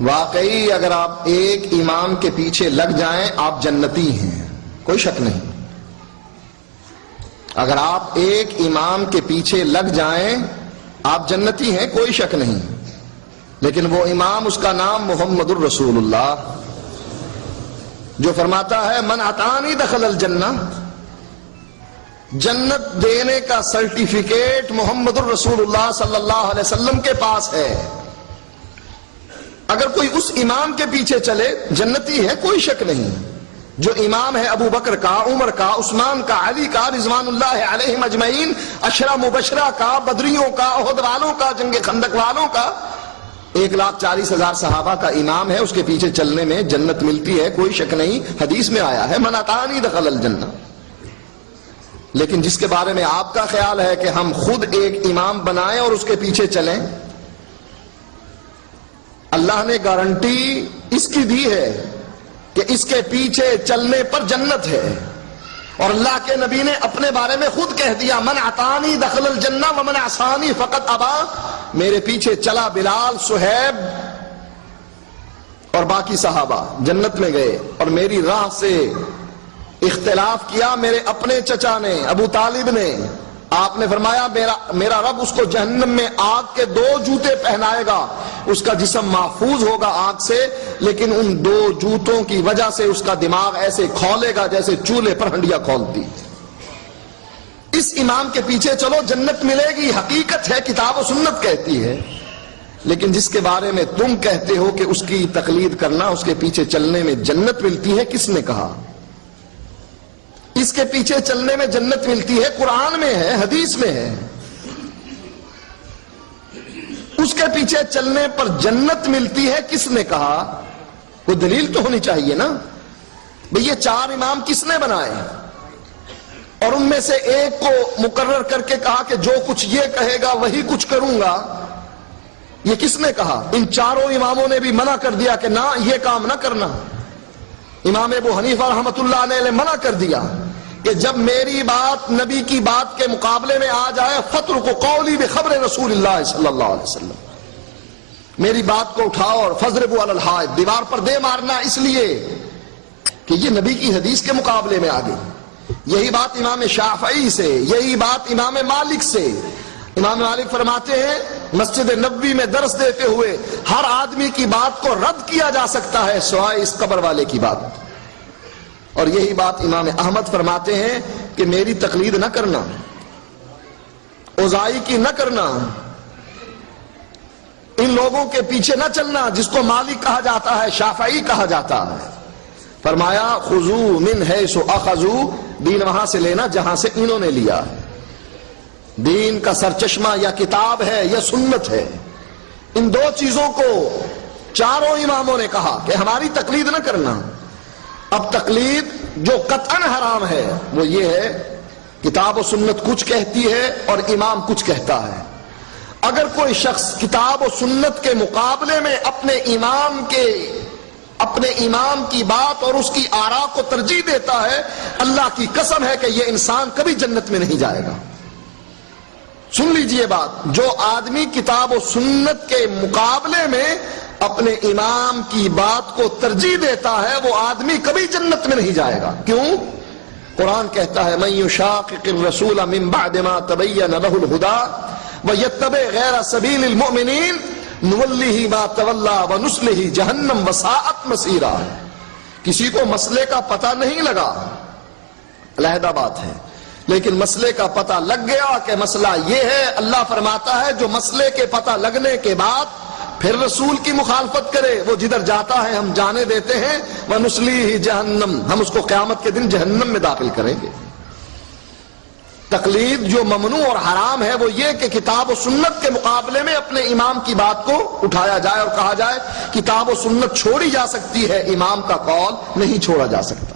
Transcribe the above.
واقعی اگر آپ ایک امام کے پیچھے لگ جائیں آپ جنتی ہیں، کوئی شک نہیں۔ اگر آپ ایک امام کے پیچھے لگ جائیں آپ جنتی ہیں، کوئی شک نہیں۔ لیکن وہ امام، اس کا نام محمد الرسول اللہ، جو فرماتا ہے من اطاعنی دخل الجنہ، جنت دینے کا سرٹیفکیٹ محمد الرسول اللہ صلی اللہ علیہ وسلم کے پاس ہے۔ اگر کوئی اس امام کے پیچھے چلے جنتی ہے، کوئی شک نہیں۔ جو امام ہے ابو بکر کا، عمر کا، عثمان کا، علی کا، رضوان اللہ علیہم اجمعین، عشرہ مبشرہ کا، بدریوں کا، احد والوں کا، جنگ خندق والوں کا، 1,40,000 صحابہ کا امام ہے، اس کے پیچھے چلنے میں جنت ملتی ہے، کوئی شک نہیں۔ حدیث میں آیا ہے من اطاعنی دخل الجنہ۔ لیکن جس کے بارے میں آپ کا خیال ہے کہ ہم خود ایک امام بنائیں اور اس کے پیچھے چلیں، اللہ نے گارنٹی اس کی دی ہے کہ اس کے پیچھے چلنے پر جنت ہے، اور اللہ کے نبی نے اپنے بارے میں خود کہہ دیا من اطاعنی دخل الجنہ ومن عصانی فقط ابا، میرے پیچھے چلا بلال، صہیب اور باقی صحابہ جنت میں گئے، اور میری راہ سے اختلاف کیا میرے اپنے چچا نے، ابو طالب نے، آپ نے فرمایا میرا رب اس کو جہنم میں آگ کے 2 جوتے پہنائے گا، اس کا جسم محفوظ ہوگا آگ سے، لیکن ان 2 جوتوں کی وجہ سے اس کا دماغ ایسے کھولے گا جیسے چولہے پر ہنڈیا کھولتی۔ اس امام کے پیچھے چلو جنت ملے گی، حقیقت ہے، کتاب و سنت کہتی ہے۔ لیکن جس کے بارے میں تم کہتے ہو کہ اس کی تقلید کرنا، اس کے پیچھے چلنے میں جنت ملتی ہے، کس نے کہا؟ اس کے پیچھے چلنے میں جنت ملتی ہے، قرآن میں ہے، حدیث میں ہے۔ اس کے پیچھے چلنے پر جنت ملتی ہے، کس نے کہا؟ کوئی دلیل تو ہونی چاہیے نا بھئی۔ یہ 4 امام کس نے بنائے؟ اور ان میں سے ایک کو مقرر کر کے کہا کہ جو کچھ یہ کہے گا وہی کچھ کروں گا، یہ کس نے کہا؟ ان 4 اماموں نے بھی منع کر دیا کہ نہ، یہ کام نہ کرنا۔ امام ابو حنیفہ رحمۃ اللہ علیہ نے منع کر دیا کہ جب میری بات نبی کی بات کے مقابلے میں آ جائے فَاتْرُكُوا قَوْلِي بِخَبْرِ رسول اللہ صلی اللہ علیہ وسلم، میری بات کو اٹھاؤ اور فَاضْرِبُوا عَلَى الْحَائِطِ، دیوار پر دے مارنا، اس لیے کہ یہ نبی کی حدیث کے مقابلے میں آ گئی۔ یہی بات امام شافعی سے، یہی بات امام مالک سے۔ امام مالک فرماتے ہیں مسجد نبوی میں درس دیتے ہوئے ہر آدمی کی بات کو رد کیا جا سکتا ہے سوائے اس قبر والے کی بات۔ اور یہی بات امام احمد فرماتے ہیں کہ میری تقلید نہ کرنا، اوزائی کی نہ کرنا، ان لوگوں کے پیچھے نہ چلنا جس کو مالک کہا جاتا ہے، شافعی کہا جاتا ہے۔ فرمایا خذوا من حیث اخذوا، دین وہاں سے لینا جہاں سے انہوں نے لیا۔ دین کا سرچشمہ یا کتاب ہے یا سنت ہے، ان 2 چیزوں کو 4 اماموں نے کہا کہ ہماری تقلید نہ کرنا۔ اب تقلید جو قطعاً حرام ہے وہ یہ ہے کتاب و سنت کچھ کہتی ہے اور امام کچھ کہتا ہے۔ اگر کوئی شخص کتاب و سنت کے مقابلے میں اپنے امام کی بات اور اس کی آراء کو ترجیح دیتا ہے، اللہ کی قسم ہے کہ یہ انسان کبھی جنت میں نہیں جائے گا۔ سن لیجئے بات، جو آدمی کتاب و سنت کے مقابلے میں اپنے امام کی بات کو ترجیح دیتا ہے وہ آدمی کبھی جنت میں نہیں جائے گا۔ کیوں؟ قرآن کہتا ہے من یشاقق الرسول من بعد ما تبین له الہدی ویتبع غیر سبیل المؤمنین نولہ ما تولی ونصلہ جہنم وساءت مصیرا۔ کسی کو مسئلے کا پتہ نہیں لگا، علیحدہ بات ہے، لیکن مسئلے کا پتہ لگ گیا کہ مسئلہ یہ ہے، اللہ فرماتا ہے جو مسئلے کے پتہ لگنے کے بعد پھر رسول کی مخالفت کرے وہ جدھر جاتا ہے ہم جانے دیتے ہیں، وَنُصْلِيهِ جَهَنَّمْ، ہم اس کو قیامت کے دن جہنم میں داخل کریں گے۔ تقلید جو ممنوع اور حرام ہے وہ یہ کہ کتاب و سنت کے مقابلے میں اپنے امام کی بات کو اٹھایا جائے اور کہا جائے کتاب و سنت چھوڑی جا سکتی ہے، امام کا قول نہیں چھوڑا جا سکتا۔